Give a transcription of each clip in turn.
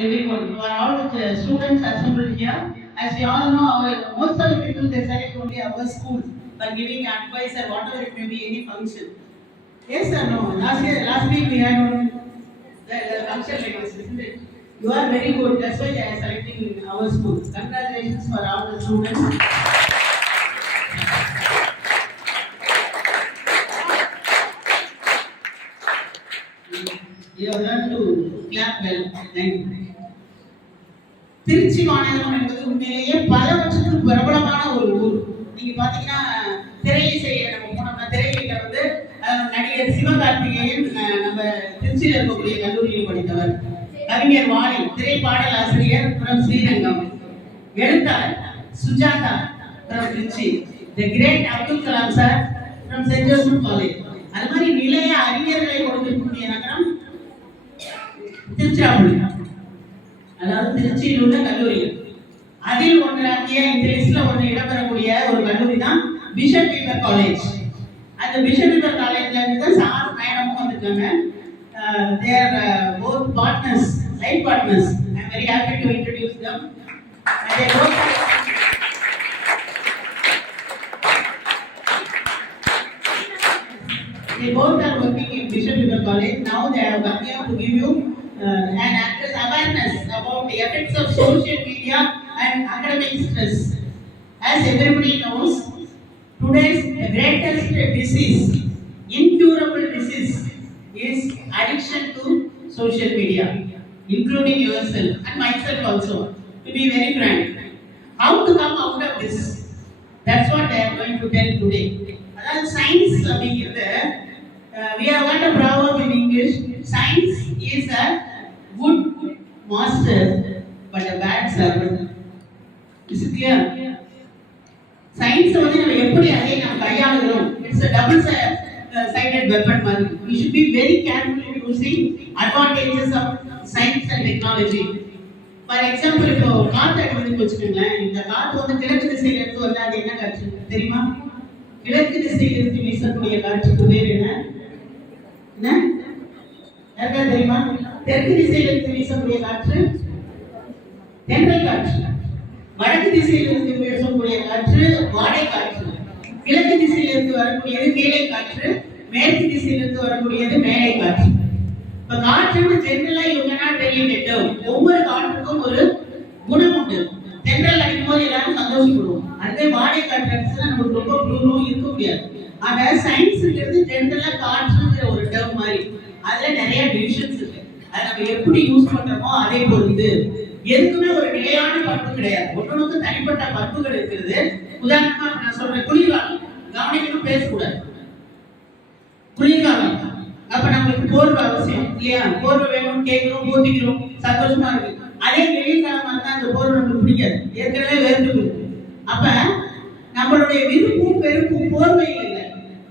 everyone. You are all the students assembled here. As we all know, our, most of the people they select only our school for giving advice or whatever it may be, any function. Yes or no? Last year, last week we had one, the, the function like this, isn't it? You are very good. That's why they are selecting our school. Congratulations for all the students. Trichy மாநகரம் என்பது உண்மையிலேயே பல வருஷத்துக்கு பிரபலமான ஒரு ஊர். நீங்க பாத்தீங்கன்னா திரையிசை நம்ம போனோம்னா திரையில வந்து நடிகர் சிவகார்த்திகேயன் நம்ம திருச்சியில் இருக்கக்கூடிய கல்லூரியில் படித்தவர். கவிஞர் வாணி திரைப்பாடல் ஆசிரியர் புறம் ஸ்ரீரங்கம். எழுத்தாளர் சுஜாதா புறம் Tiruchi. The great Abdul Kalam sir from saint Joseph college அது மாதிரி நிலைய அறிஞர்களை கொடுத்திருக்கக்கூடிய நகரம் திருச்சிராப்பள்ளி. அதாவது திருச்சியில் உள்ள கல்லூரிகள். அதில் ஒன்றாகிய இந்த லிஸ்ட்ல ஒன்று இடம்பெறக்கூடிய ஒரு கல்லூரி தான் பிஷப் பீப்பர் காலேஜ் அந்த பிஷப் பீப்பர் காலேஜ்ல இருந்து சார் மேடமும் வந்திருக்காங்க. They're both partners life partners I very happy to introduce them they both They both are working in Bishop River College. Now they are come here to give you uh, an address awareness about the effects of social media and academic stress. As everybody knows, today's greatest disease, incurable disease, is addiction to social media, including yourself and myself also. To be very frank, how to come out of this? That's what they are going to tell today. அதாவது science அப்படிங்கிறது we are what a problem in English science is a good master but a bad Is it clear? Science வந்து நம்ம எப்படி அதை நம்ம கையாளுகிறோம்? It's a double sided weapon மாதிரி. We should be very careful using advantages of science and technology for example இப்போ காற்று அடிக்குதுன்னு வச்சுக்கோங்களேன். இந்த காற்று வந்து கிழக்கு திசையில இருந்து வந்து அது என்ன காற்று? தெரியுமா? கிழக்கு திசையில இருந்து வீசக்கூடிய காற்றுக்கு பேர் என்ன? என்ன? யாருக்கா தெரியுமா? தெற்கு திசையிலிருந்து வீசக்கூடிய காற்று தென்றல் காற்று. வடக்கு திசையிலிருந்து வீசக்கூடிய காற்று வாடை காற்று. கிழக்கு திசையிலிருந்து வரக்கூடியது கீழே காற்று மேற்கு திசையிலிருந்து வரக்கூடியது மேலை காற்று. இப்ப காற்றுன்னு ஜெனரலா யூ cannot delegate ஒவ்வொரு காற்றுக்கும் ஒரு குணம் உண்டு. தென்றல் அடிக்கும் போது எல்லாரும் சந்தோஷப்படுவோம். அதே வாடை காற்று அடிச்சுன்னா நமக்கு ரொம்ப குளிரும் இருக்க முடியாது. ஆக சயின்ஸ்ங்கிறது ஜென்ரலா காற்றுங்கிற ஒரு டேர்ம் மாதிரி அதுல நிறைய டிவிஷன்ஸ் இருக்கு. அதை நம்ம எப்படி யூஸ் பண்றோமோ அதே பொறுத்து எதுக்குமே ஒரு நிலையான பண்பு கிடையாது. ஒன்னொன்று தனிப்பட்ட பண்புகள் இருக்கிறது. உதாரணமா நான் சொல்றேன் குளிர்காலம். கவனிக்கணும் பேசக்கூடாது. குளிர்காலம். அப்ப நம்மளுக்கு போர்வை அவசியம் இல்லையா? போர்வை வேணும்னு கேட்கிறோம் போத்திக்கிறோம் சந்தோஷமா இருக்கு. அதே வெயில் காலமா இருந்தா அந்த போர்வை நம்மளுக்கு பிடிக்காது. ஏற்கனவே வேர்ந்து அப்ப நம்மளுடைய விருப்பும் பெருப்பும் போர்வையில் இல்லை.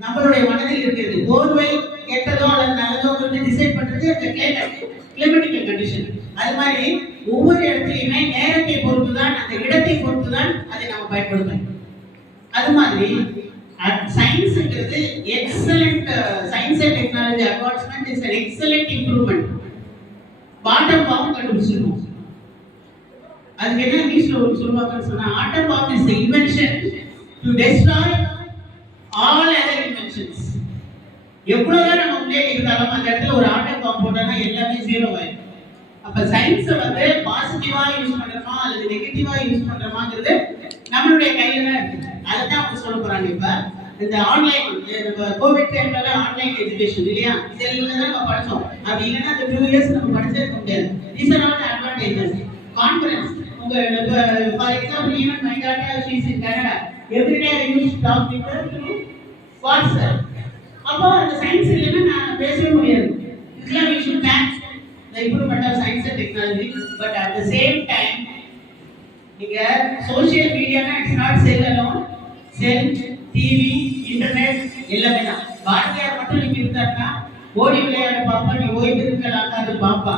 நம்மளுடைய மனதில் இருக்கிறது போர்வை கெட்டதோ அல்லது நல்லதோங்கிறது டிசைட் கேட்டேன் கிளைமேட்டிக்கல் கண்டிஷன் அது மாதிரி ஒவ்வொரு இடத்துலையுமே நேரத்தை பொறுத்து தான் அந்த இடத்தை பொறுத்து தான் அதை நம்ம பயன்படுத்தணும். அது மாதிரி சயின்ஸ்ங்கிறது excellent science and technology advancement is an excellent improvement atom bomb கண்டுபிடிச்சிருக்கோம். அதுக்கு என்ன இங்கிலீஷ்ல ஒரு சொல்லுவாங்கன்னு சொன்னா atom bomb is invention to destroy all other inventions எவ்வளவுதான் நம்ம பிளேன் இருந்தாலும் அந்த இடத்துல ஒரு ஆட்டம் பாம் போட்டோம்னா எல்லாமே ஜீரோ ஆயிடும் அப்ப சயின்ஸை வந்து பாசிட்டிவா யூஸ் பண்றோமா அல்லது நெகட்டிவா யூஸ் பண்றோமாங்கிறது நம்மளுடைய கையில தான் இருக்கு. அதுதான் அவங்க சொல்ல போறாங்க இப்ப. இந்த ஆன்லைன் நம்ம கோவிட் டைம்ல ஆன்லைன் எஜுகேஷன் இல்லையா? இதெல்லாம் தான் நம்ம படிச்சோம். அப்படி இல்லைன்னா அந்த டூ இயர்ஸ் நம்ம படிச்சிருக்க முடியாது. These are all advantages conference உங்க for example even my daughter she in Canada everyday I use talk with WhatsApp அப்போ அந்த சயின்ஸ் இல்லைன்னா நான் பேசவே முடியாது. இதெல்லாம் விஷயம் தேங்க்ஸ் இந்த improvement improvement science and technology but at the same time நீங்கள் நீங்க social மீடியானா it's not cell alone cell TV internet எல்லாமே தான். பாரதியார் மட்டும் நீங்க இருந்தாருன்னா ஓடி விளையாட பார்ப்பா நீ ஓய்வு இருக்கலாம் அது பாப்பா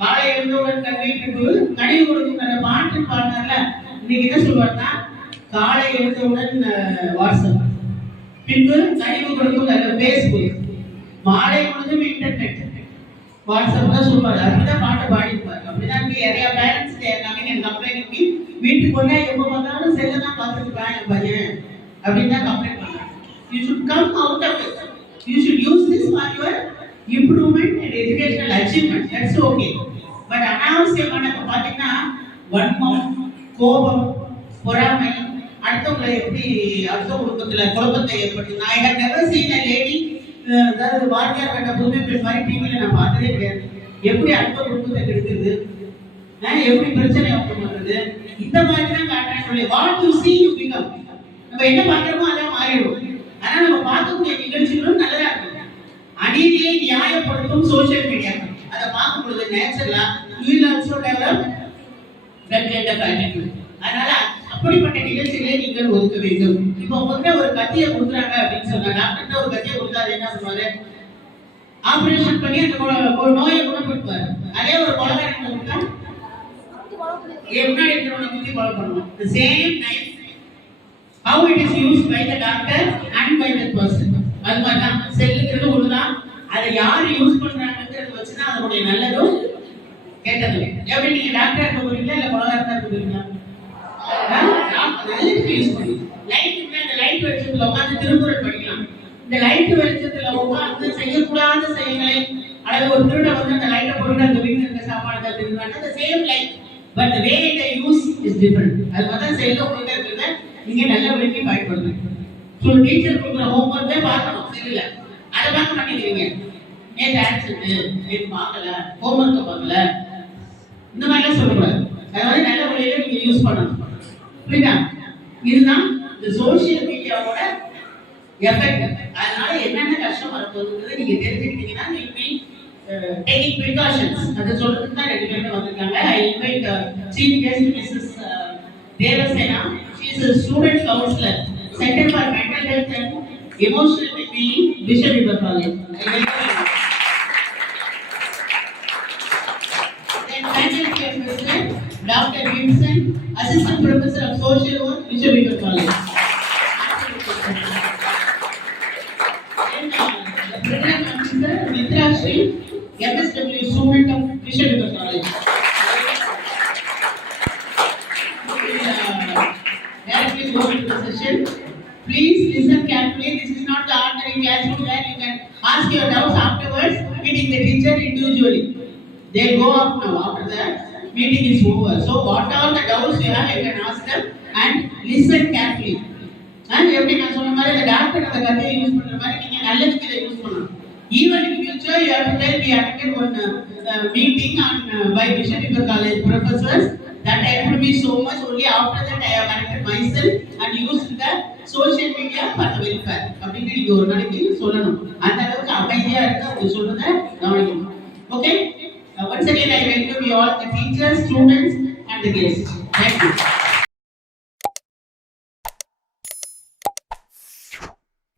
காலை எழுந்தவுடன் தன் வீட்டுக்கு கனிவு கொடுக்கும் அந்த பாட்டு பாடினார்ல இன்னைக்கு என்ன சொல்லுவாருன்னா காலை எழுந்தவுடன் வாட்ஸ்அப் பின்பு கழிவு கொடுக்கும் அந்த ஃபேஸ்புக் மாலை முழுதும் இன்டர்நெட் வாட்ஸ்அப் தான் சொல்லுவாரு. அப்படிதான் பாட்டு பாடியிருப்பாரு. அப்படிதான் இருக்கு கம்ப்ளைண்ட் வீட்டுக்கு போனா எப்போ பார்த்தாலும் செல்ல தான் பார்த்துட்டு என் பையன் அப்படின்னு தான் கம்ப்ளைண்ட் பண்ணாங்க you should come out of it you should use this for your improvement and educational achievement that's okay but அனாவசியமான இப்போ பார்த்தீங்கன்னா வன்மம் கோபம் பொறாமை அடுத்தவங்களை எப்படி அடுத்த குடும்பத்துல குழப்பத்தை ஏற்படுத்தி நான் எனக்கு நெவர் லேடி அதாவது வாத்தியார் கண்ட புதுமை பெண் மாதிரி டிவியில நான் பார்த்ததே கிடையாது. எப்படி அடுத்த குடும்பத்தை கெடுக்குது எப்படி பிரச்சனை அப்படி பண்றது? இந்த மாதிரி தான் காட்டுறேன் what you see you become நம்ம என்ன பண்றோமோ அதான் மாறிடும். ஆனா நம்ம பார்க்கக்கூடிய நிகழ்ச்சிகளும் நல்லதா இருக்கும். அநீதியை நியாயப்படுத்தும் சோசியல் மீடியா அதை பார்க்கும் பொழுது நேச்சுரலா யூ வில் ஆல்சோ டெவலப் அதனால அப்படிப்பட்ட நிகழ்ச்சிகளை நீங்கள் ஒதுக்க வேண்டும். இப்போ உங்ககிட்ட ஒரு கத்தியை கொடுக்குறாங்க அப்படின்னு சொன்னா டாக்டர் ஒரு கத்தியை கொடுத்தாரு என்ன பண்ணுவாரு ஆபரேஷன் பண்ணி அந்த கொ- கொ- நோயை குணப்படுத்துவார். அதே ஒரு கொலகாரங்க கொடுத்தா எப்படி இருக்கிறவனை குத்தி கொலை பண்ணுவோம். The same knife how it is used by the doctor and by the person. அது மாதிரி தான் செல்லுங்கிறது ஒண்ணுதான். அதை யார் யூஸ் பண்றாங்கிறத வச்சு தான் அதனுடைய நல்லதும் கேட்டது எப்படி நீங்க டாக்டர் இருக்க போறீங்களா இல்ல கொலகாரத்தா இருக்க போறீங்களா நல்லதுக்கு யூஸ் பண்ணி லைட் அந்த லைட் வெளிச்சத்துல உட்காந்து திருக்குறள் படிக்கலாம் இந்த லைட் வெளிச்சத்துல உட்கார்ந்து செய்யக்கூடாத செயல்களை அல்லது ஒரு திருட வந்து அந்த லைட்டை போட்டு அந்த வீட்டுல இருக்க சாப்பாடுகள் திருடுறாங்க. அந்த same light but way it use is different அது மாதிரி தான் செல்ல இருக்கிறத நீங்க நல்ல வழிக்கு பயன்படுத்துங்க. ஸோ டீச்சர் கொடுக்குற ஹோம்ஒர்க்கே பார்க்கணும் சரியில்ல அதை பார்க்க மாட்டேங்கிறீங்க. ஏன் ஆக்சிடென்ட் ஏன் பார்க்கல ஹோம்ஒர்க்கை பார்க்கல. இந்த மாதிரிலாம் சொல்லக்கூடாது வந்து நல்ல வழியில நீங்க யூஸ் பண்ணணும். புரியுதா? இதுதான் இந்த சோஷியல் மீடியாவோட எஃபெக்ட் அதனால என்னென்ன கஷ்டம் வரப்போகுதுங்கிறத நீங்க தெரிஞ்சுக்கிட்டீங்கன்னா யூ பி டேக்கிங் ப்ரிகாஷன்ஸ் அதை சொல்றதுக்கு தான் ரெண்டு பேரும் வந்திருக்காங்க. I invite chief guest Mrs Devasena she is student counsellor centre for mental health and emotional wellbeing vision river college So what are the doubts you have, you can ask them and listen carefully. And எப்படி நான் சொன்ன மாதிரி அந்த doctor அந்த கதையை use பண்ற மாதிரி நீங்க நல்லதுக்கு இதை யூஸ் பண்ணணும் even in future you have to tell we attend one meeting on by mission இப்போ college professors that helped me so much. Only after that I have connected myself and used the social media for the welfare. அப்படின்னு நீங்க ஒரு நாளைக்கு சொல்லணும் அந்த அளவுக்கு அமைதியா இருக்கு அது சொல்றத